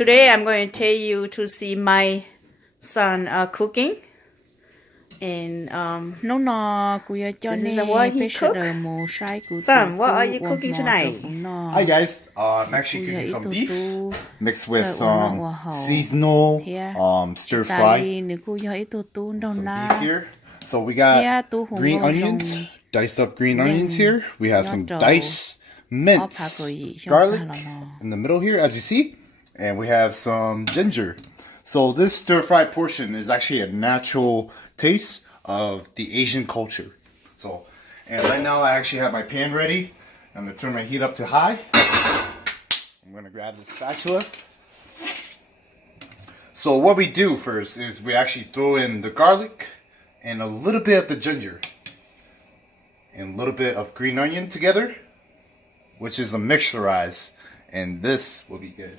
Today I'm going to take you to see my son cooking. And this is what he cooked. Son, what are you cooking tonight? Hi guys, I'm actually cooking some beef mixed with some seasonal stir fry. Some beef here. So we got green onions, diced up green onions here. We have some diced minced garlic in the middle here, as you see. And we have some ginger. So this stir fry portion is actually a natural taste of the Asian culture. So, and right now I actually have my pan ready. I'm gonna turn my heat up to high. I'm gonna grab the spatula. So what we do first is we actually throw in the garlic and a little bit of the ginger and a little bit of green onion together, which is a mixturized, and this will be good.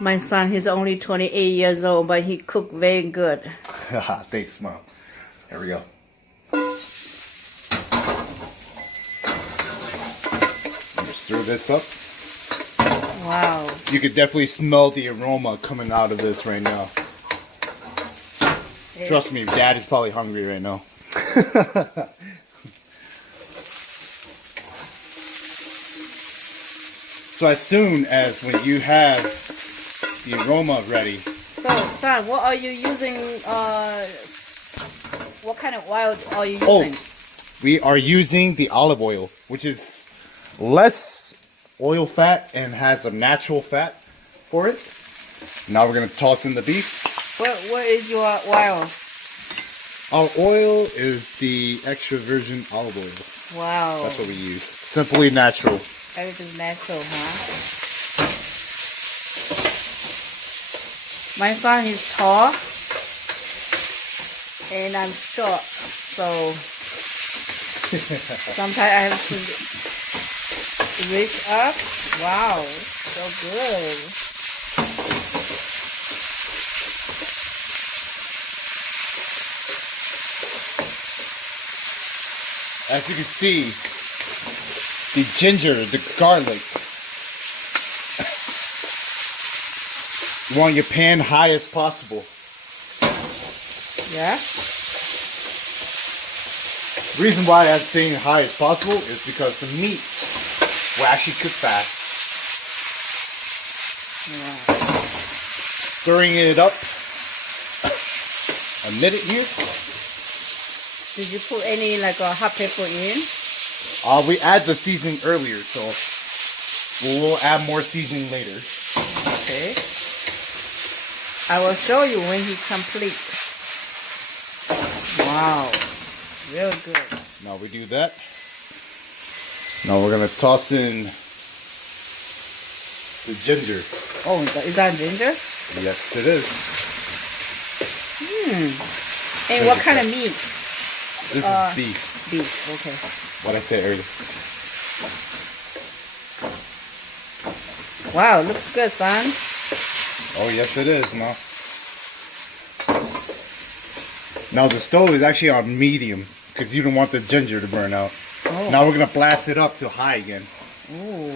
My son, he's only 28 years old, but he cooked very good. Thanks, Mom. Here we go. Stir this up. Wow. You could definitely smell the aroma coming out of this right now. Trust me, Dad is probably hungry right now. So as soon as when you have the aroma ready. So, son, what are you using? What kind of oil are you using? We are using the olive oil, which is less oil fat and has a natural fat for it. Now we're going to toss in the beef. What is your oil? Our oil is the extra virgin olive oil. Wow. That's what we use. Simply natural. Everything's natural, huh? My son is tall and I'm short, so sometimes I have to reach up. Wow, so good. As you can see, the ginger, the garlic. You want your pan high as possible. Yeah. The reason why I'm saying high as possible is because the meat will actually cook fast. Yeah. Stirring it up a minute here. Did you put any like a hot pepper in? We add the seasoning earlier, so we'll add more seasoning later. Okay. I will show you when he complete. Wow. Real good. Now we do that. Now we're gonna toss in the ginger. Oh, is that ginger? Yes, it is. And what kind of meat? This is beef. Beef, okay. What I said earlier. Wow, looks good, son. Oh, yes, it is. Now the stove is actually on medium because you don't want the ginger to burn out. Oh. Now we're gonna blast it up to high again. Ooh.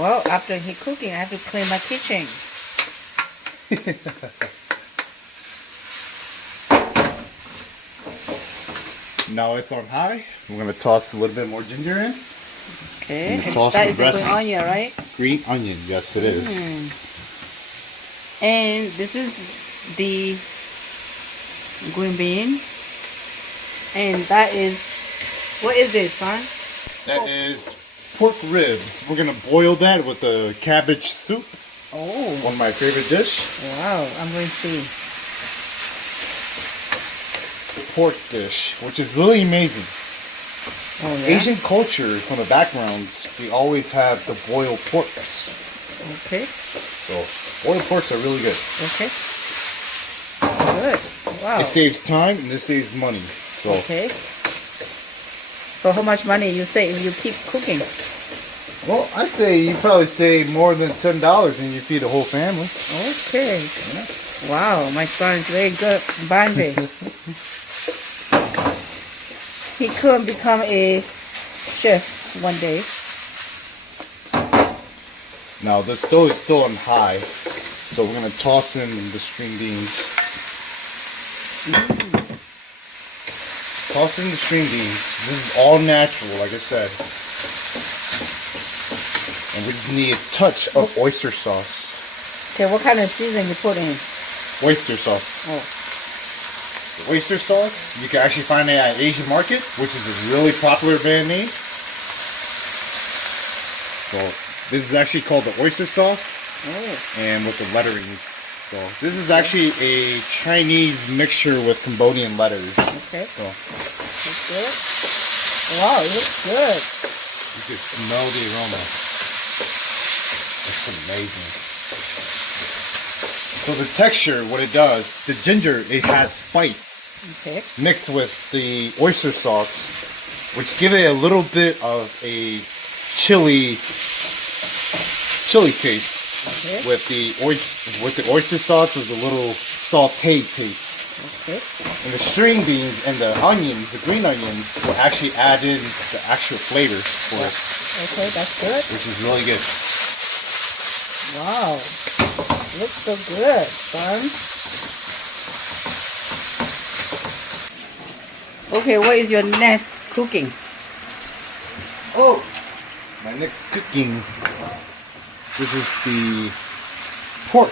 Well, after he cooking, I have to clean my kitchen. Now it's on high. We're gonna toss a little bit more ginger in. Okay. And toss that the is rest. green onion, right? Green onion, yes, it is. And this is the green bean. And that is, what is this, son? That is pork ribs. We're gonna boil that with the cabbage soup. Oh. One of my favorite dish. Wow, I'm going to see. Pork dish, which is really amazing. Oh, yeah? Asian culture, from the backgrounds, we always have the boiled porks. Okay. So, boiled porks are really good. Okay. Good. Wow. It saves time and it saves money. So, okay. So how much money you save if you keep cooking? well, I say you probably save more than $10 and you feed a whole family. Okay. Wow, my son is very good. Bambi. He could become a chef one day. Now the stove is still on high, so we're gonna toss in the string beans. Toss in the string beans. This is all natural, like I said. And we just need a touch of oyster sauce. Okay, what kind of season you put in? Oyster sauce. Oh. The oyster sauce, you can actually find it at Asian Market, which is a really popular brand name. So this is actually called the oyster sauce. Oh. And with the letterings. So this is actually a Chinese mixture with Cambodian letters. Okay. So Looks good. Wow, it looks good. you can smell the aroma. It's amazing. So the texture, what it does, the ginger, it has spice Okay. mixed with the oyster sauce, which give it a little bit of a chili taste. Okay. With the oyster sauce, there's a little sauté taste. Okay. And the string beans and the onions, the green onions, will actually add in the actual flavors for it, Okay, that's good. which is really good. Wow. Looks so good, son. Okay, what is your next cooking? Oh, my next cooking. This is the pork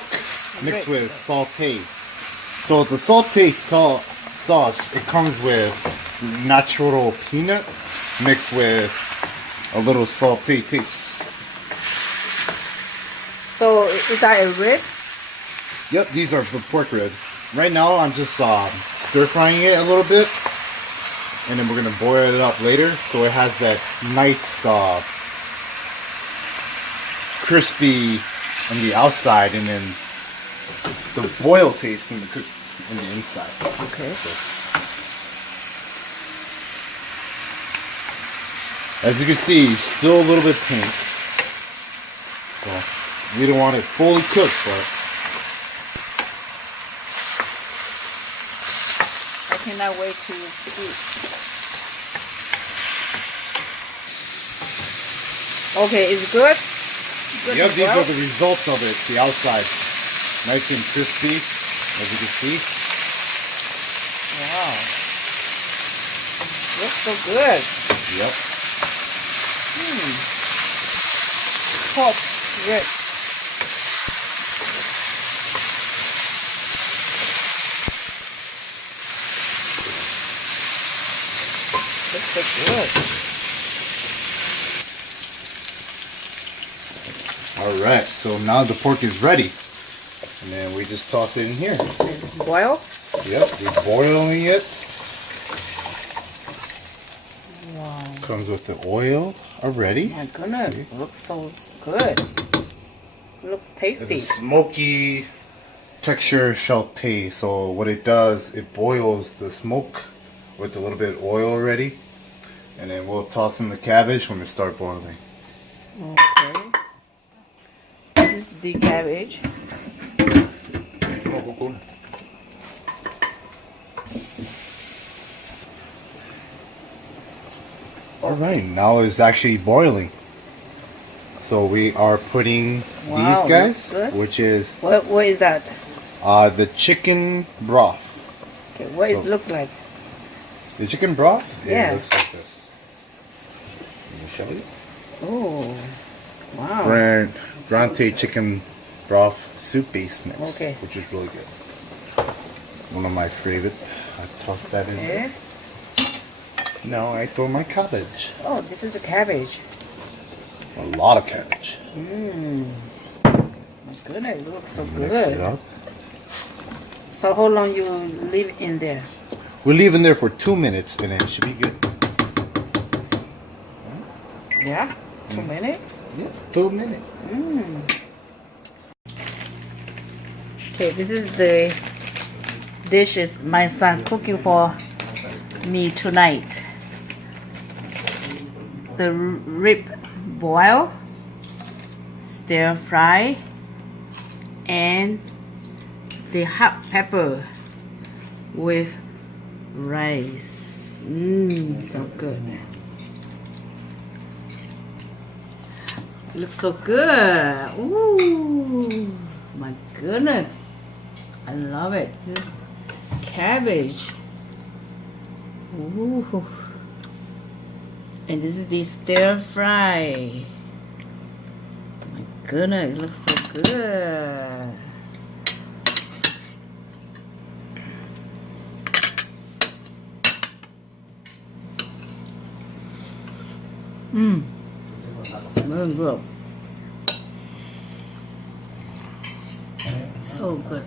mixed with sauté. So the sauté sauce, it comes with natural peanut mixed with a little sauté taste. So, is that a rib? Yep, these are the pork ribs. Right now, I'm just stir frying it a little bit, and then we're gonna boil it up later, so it has that nice crispy on the outside, and then the boil taste in the inside. Okay. As you can see, still a little bit pink. So we don't want it fully cooked, but I cannot wait to eat. Okay, is it good? Good yep, to these boil? are the results of it. The outside, nice and crispy, as you can see. Wow. Looks so good. Yep. Pork ribs. Looks so good. All right, so now the pork is ready, and then we just toss it in here. Boil? Yep, we're boiling it. Wow. Comes with the oil already. My goodness, it looks so good. Look It's tasty. a smoky texture sauté. So what it does, it boils the smoke with a little bit of oil already, and then we'll toss in the cabbage when we start boiling. Okay. This is the cabbage. All right, now it's actually boiling. So we are putting Wow, these guys, looks good. which is What is that? the chicken broth. Okay, what So- it look like? The chicken broth? Yeah. It looks like this. Let me show you. Oh, wow. Grante chicken broth soup base mix. Okay. Which is really good. One of my favorite. I tossed that in there. Okay. Now I throw my cabbage. Oh, this is a cabbage. A lot of cabbage. My goodness, it looks so Mix it good. up. So how long you leave in there? We're leaving there for 2 minutes and it should be good. Yeah, 2 minutes. Yeah, 2 minutes. Okay, this is the dishes my son cooking for me tonight. The rib boil, stir fry, and the hot pepper with rice. So good. looks so good. Ooh, my goodness. I love it. This cabbage. Ooh. And this is the stir fry. My goodness, it looks so good. Very good. So good.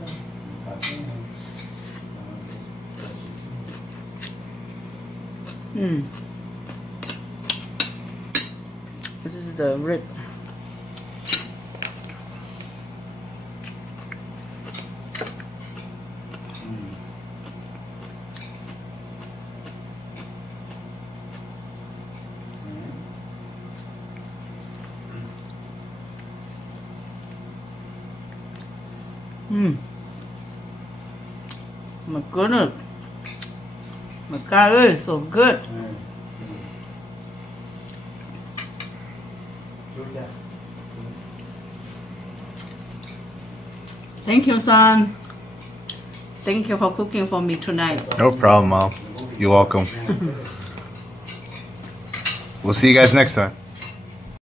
This is the rib. My goodness. My God, it is so good. Thank you, son. Thank you for cooking for me tonight. No problem, Mom. You're welcome. We'll see you guys next time.